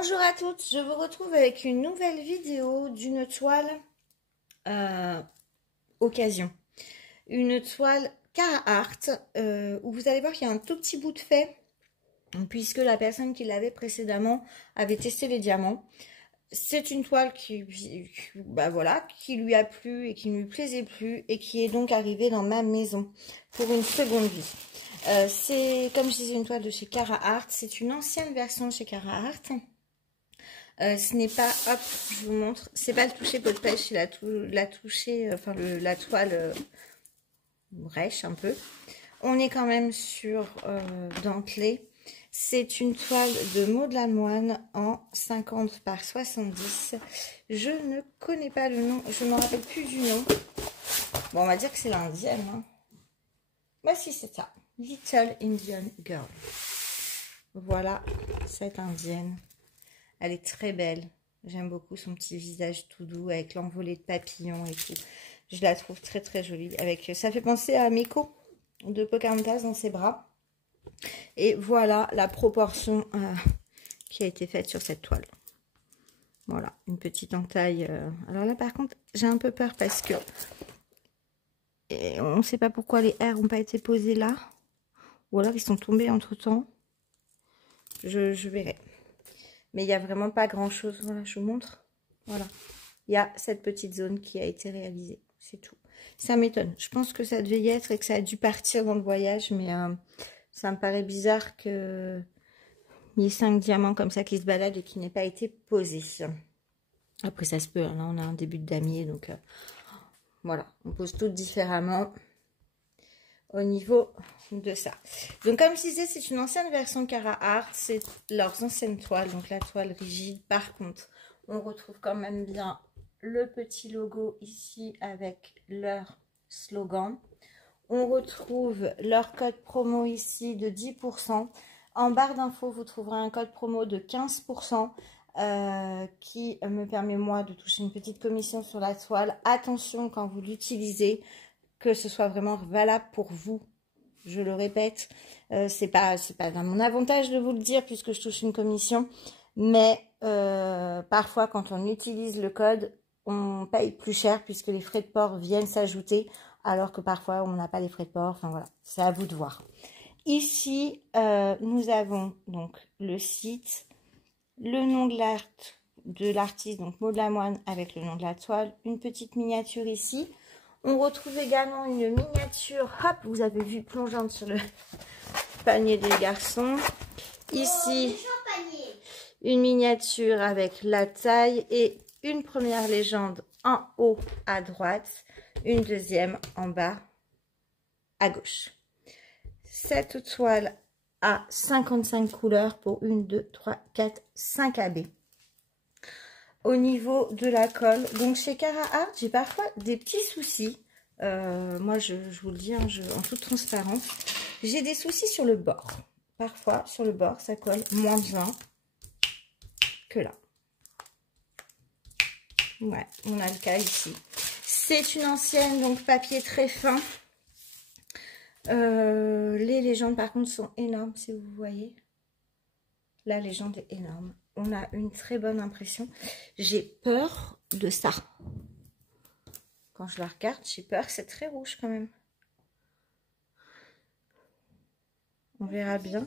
Bonjour à toutes, je vous retrouve avec une nouvelle vidéo d'une toile occasion. Une toile Carhartt où vous allez voir qu'il y a un tout petit bout de fait puisque la personne qui l'avait précédemment avait testé les diamants. C'est une toile qui lui a plu et qui ne lui plaisait plus et qui est donc arrivée dans ma maison pour une seconde vie. C'est, comme je disais, une toile de chez Carhartt. C'est une ancienne version de chez Carhartt. Ce n'est pas, hop, je vous montre, c'est pas le toucher pot de pêche, c'est la toile brèche un peu. On est quand même sur dentelé. C'est une toile de Maud Lamoine en 50 par 70. Je ne connais pas le nom, je ne me rappelle plus du nom. Bon, on va dire que c'est l'indienne. Hein. Bah si, c'est ça. Little Indian Girl. Voilà, cette indienne. Elle est très belle. J'aime beaucoup son petit visage tout doux avec l'envolée de papillons et tout. Je la trouve très très jolie. Ça fait penser à Meko de Pocahontas dans ses bras. Et voilà la proportion qui a été faite sur cette toile. Voilà, une petite entaille. Alors là par contre, j'ai un peu peur parce que on ne sait pas pourquoi les R n'ont pas été posés là. Ou alors ils sont tombés entre temps. Je verrai. Mais il n'y a vraiment pas grand chose. Voilà, je vous montre. Voilà. Il y a cette petite zone qui a été réalisée. C'est tout. Ça m'étonne. Je pense que ça devait y être et que ça a dû partir dans le voyage. Mais ça me paraît bizarre qu'il y ait 5 diamants comme ça qui se baladent et qui n'aient pas été posés. Après, ça se peut. Hein. Là, on a un début de damier. Donc, voilà. On pose tout différemment au niveau de ça. Donc comme je disais, c'est une ancienne version Carhartt, c'est leurs anciennes toiles, donc la toile rigide. Par contre, on retrouve quand même bien le petit logo ici avec leur slogan. On retrouve leur code promo ici de 10%. En barre d'infos, vous trouverez un code promo de 15% qui me permet moi de toucher une petite commission sur la toile. Attention quand vous l'utilisez, que ce soit vraiment valable pour vous. Je le répète, c'est pas dans mon avantage de vous le dire puisque je touche une commission, mais parfois quand on utilise le code, on paye plus cher puisque les frais de port viennent s'ajouter, alors que parfois on n'a pas les frais de port. Enfin voilà, c'est à vous de voir. Ici, nous avons donc le site, le nom de l'artiste, donc Maud Lamoine avec le nom de la toile, une petite miniature ici. On retrouve également une miniature, hop, vous avez vu, plongeante sur le panier des garçons. Ici, une miniature avec la taille et une première légende en haut à droite, une deuxième en bas à gauche. Cette toile a 55 couleurs pour 1, 2, 3, 4, 5 AB. Au niveau de la colle, donc chez Carhartt, j'ai parfois des petits soucis. Moi, je vous le dis hein, en toute transparence, j'ai des soucis sur le bord. Parfois, sur le bord, ça colle moins bien que là. Ouais, on a le cas ici. C'est une ancienne, donc papier très fin. Les légendes, par contre, sont énormes, si vous voyez. La légende est énorme. On a une très bonne impression. J'ai peur de ça. Quand je la regarde, j'ai peur. C'est très rouge quand même. On verra bien.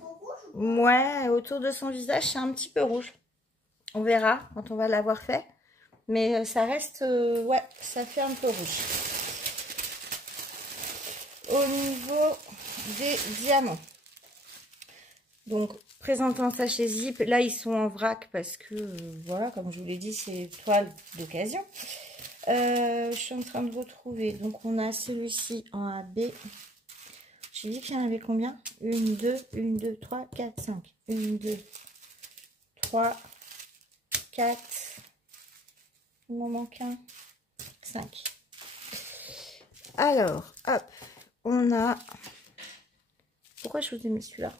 Ouais, autour de son visage, c'est un petit peu rouge. On verra quand on va l'avoir fait. Mais ça reste... ouais, ça fait un peu rouge. Au niveau des diamants. Donc, présentant ça chez Zip, là ils sont en vrac parce que, voilà, comme je vous l'ai dit, c'est une toile d'occasion. Je suis en train de retrouver, donc on a celui-ci en AB. J'ai dit qu'il y en avait combien? 1, 2, 3, 4, 5. 1, 2, 3, 4. Il m'en manque un. 5. Alors, hop, on a... Pourquoi je vous ai mis celui-là?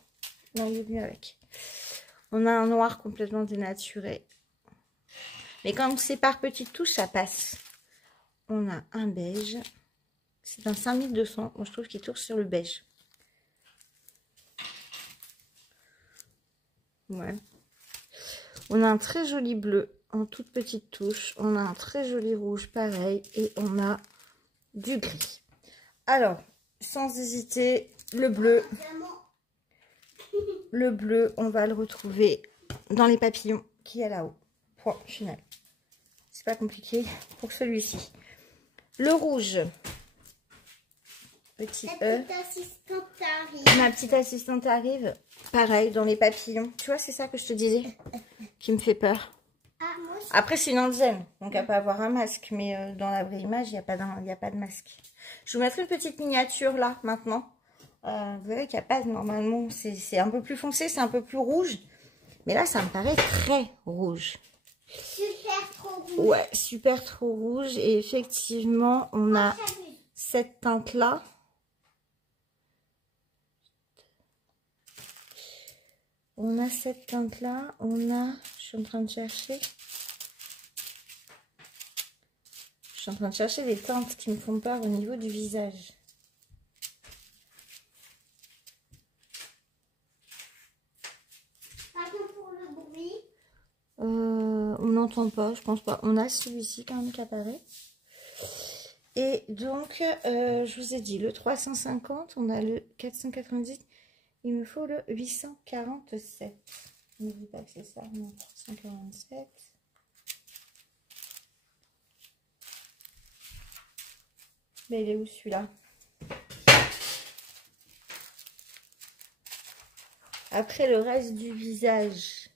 Non, il est venu avec. On a un noir complètement dénaturé. Mais quand c'est par petites touches, ça passe. On a un beige. C'est un 5200. Moi, je trouve qu'il tourne sur le beige. Ouais. On a un très joli bleu en toute petite touche. On a un très joli rouge pareil. Et on a du gris. Alors, sans hésiter, le bleu. Le bleu, on va le retrouver dans les papillons qui est là-haut. Point final. C'est pas compliqué pour celui-ci. Le rouge. Petit E. Ma petite assistante arrive. Pareil, dans les papillons. Tu vois, c'est ça que je te disais qui me fait peur. Après, c'est une indienne, donc elle peut avoir un masque. Mais dans la vraie image, il n'y a pas de masque. Je vous mettrai une petite miniature là, maintenant. Vous verrez qu'il n'y a pas, normalement, c'est un peu plus foncé, c'est un peu plus rouge. Mais là, ça me paraît très rouge. Super trop rouge. Ouais, super trop rouge. Et effectivement, on a cette teinte-là. On a cette teinte-là. On a... Je suis en train de chercher. Je suis en train de chercher les teintes qui me font peur au niveau du visage. On n'entend pas, je pense pas. On a celui-ci quand même qui apparaît. Et donc, je vous ai dit, le 350, on a le 490. Il me faut le 847. N'oublie pas que c'est ça, non, 347. Mais il est où celui-là? Après, le reste du visage...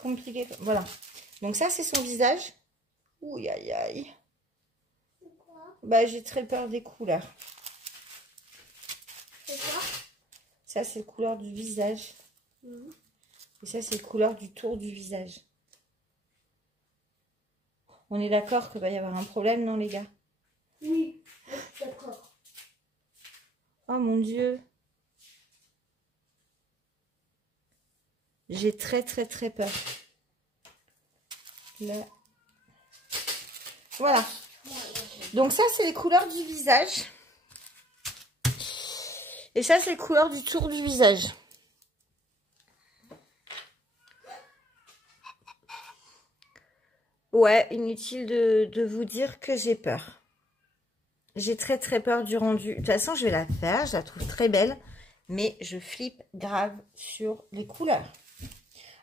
compliqué. Voilà. Donc ça, c'est son visage. Ouh, aïe, aïe. Bah, j'ai très peur des couleurs. Ça, c'est la couleur du visage. Et ça, c'est la couleur du tour du visage. On est d'accord qu'il va y avoir un problème, non, les gars? Oui, d'accord. Oh, mon Dieu. J'ai très peur. Là. Voilà. Donc ça, c'est les couleurs du visage. Et ça, c'est les couleurs du tour du visage. Ouais, inutile de vous dire que j'ai peur. J'ai très peur du rendu. De toute façon, je vais la faire. Je la trouve très belle. Mais je flippe grave sur les couleurs.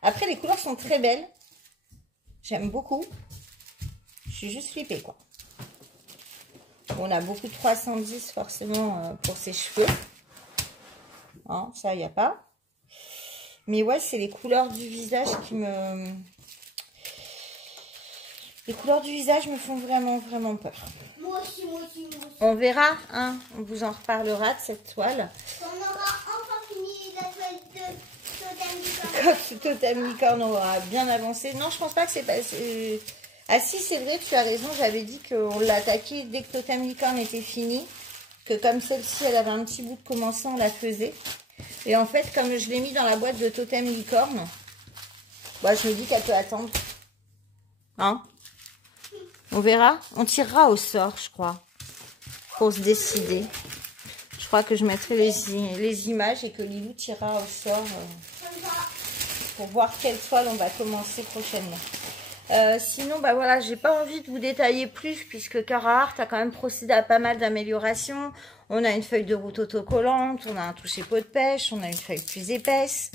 Après, les couleurs sont très belles. J'aime beaucoup. Je suis juste flippée, quoi. On a beaucoup de 310, forcément, pour ses cheveux. Hein, ça, il n'y a pas. Mais ouais, c'est les couleurs du visage qui me... Les couleurs du visage me font vraiment peur. Moi aussi, moi aussi. On verra, hein. On vous en reparlera de cette toile. On aura enfin fini la toile de Totem Licorne. Quand Totem Licorne aura bien avancé. Non, je pense pas que c'est passé. Ah si, c'est vrai, tu as raison. J'avais dit qu'on l'attaquait dès que Totem Licorne était fini. Que comme celle-ci, elle avait un petit bout de commencé, on la faisait. Et en fait, comme je l'ai mis dans la boîte de Totem Licorne, bah, je me dis qu'elle peut attendre. Hein? On verra. On tirera au sort, je crois, pour se décider. Je crois que je mettrai les images et que Lilou tirera au sort pour voir quelle toile on va commencer prochainement. Sinon, bah voilà, j'ai pas envie de vous détailler plus puisque Carhartt a quand même procédé à pas mal d'améliorations. On a une feuille de route autocollante, on a un toucher peau de pêche, on a une feuille plus épaisse.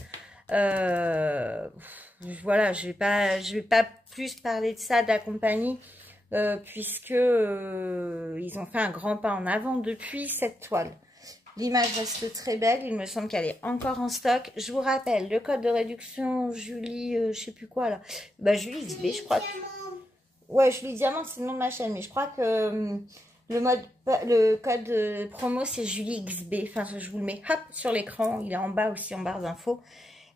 Voilà, je vais pas plus parler de ça, de la compagnie, puisque ils ont fait un grand pas en avant depuis cette toile. L'image reste très belle, il me semble qu'elle est encore en stock. Je vous rappelle, le code de réduction Julie, je sais plus quoi là, bah Julie XB, je crois que... Ouais, Julie Diamant, c'est le nom de ma chaîne, mais je crois que le code promo c'est Julie XB. Enfin, je vous le mets hop sur l'écran, il est en bas aussi, en barre d'infos.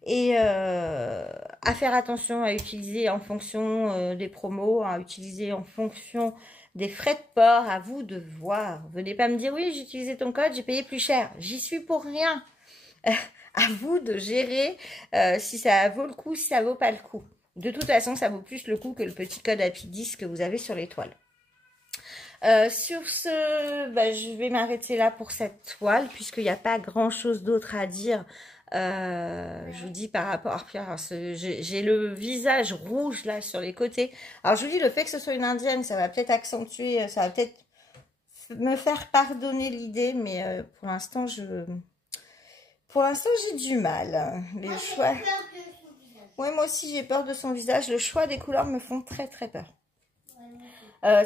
Et à faire attention à utiliser en fonction des promos, à utiliser en fonction des frais de port, à vous de voir. Venez pas me dire, oui, j'ai utilisé ton code, j'ai payé plus cher. J'y suis pour rien. À vous de gérer si ça vaut le coup, si ça vaut pas le coup. De toute façon, ça vaut plus le coup que le petit code Happy 10 que vous avez sur l'étoile. Sur ce, je vais m'arrêter là pour cette toile, puisqu'il n'y a pas grand-chose d'autre à dire. Je vous dis par rapport à j'ai le visage rouge là sur les côtés. Alors je vous dis, le fait que ce soit une indienne, ça va peut-être accentuer, ça va peut-être me faire pardonner l'idée, mais pour l'instant j'ai du mal. Les choix. Oui, moi aussi j'ai peur de son visage. Le choix des couleurs me font très très peur.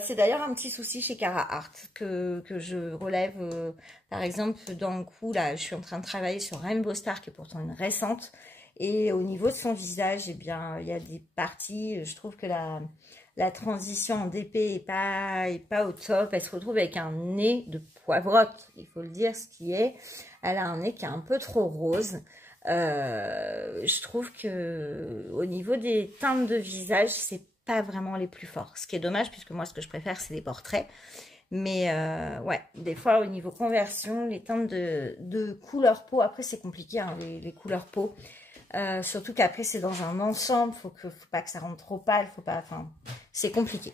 C'est d'ailleurs un petit souci chez Carhartt que je relève. Par exemple, dans le coup, là, je suis en train de travailler sur Rainbow Star, qui est pourtant une récente. Et au niveau de son visage, eh bien, il y a des parties, je trouve que la transition en DP est pas au top. Elle se retrouve avec un nez de poivrotte, il faut le dire, ce qui est. Elle a un nez qui est un peu trop rose. Je trouve que au niveau des teintes de visage, c'est pas vraiment les plus forts. Ce qui est dommage, puisque moi, ce que je préfère, c'est les portraits. Mais ouais, des fois, au niveau conversion, les teintes de couleur peau, après, c'est compliqué, hein, les couleurs peau. Surtout qu'après, c'est dans un ensemble, faut pas que ça rentre trop pâle, faut pas, enfin, c'est compliqué.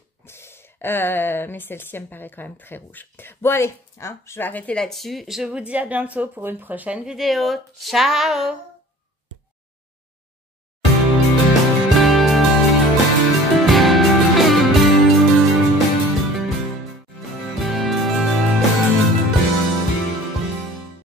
Mais celle-ci, elle me paraît quand même très rouge. Bon, allez, hein, je vais arrêter là-dessus. Je vous dis à bientôt pour une prochaine vidéo. Ciao!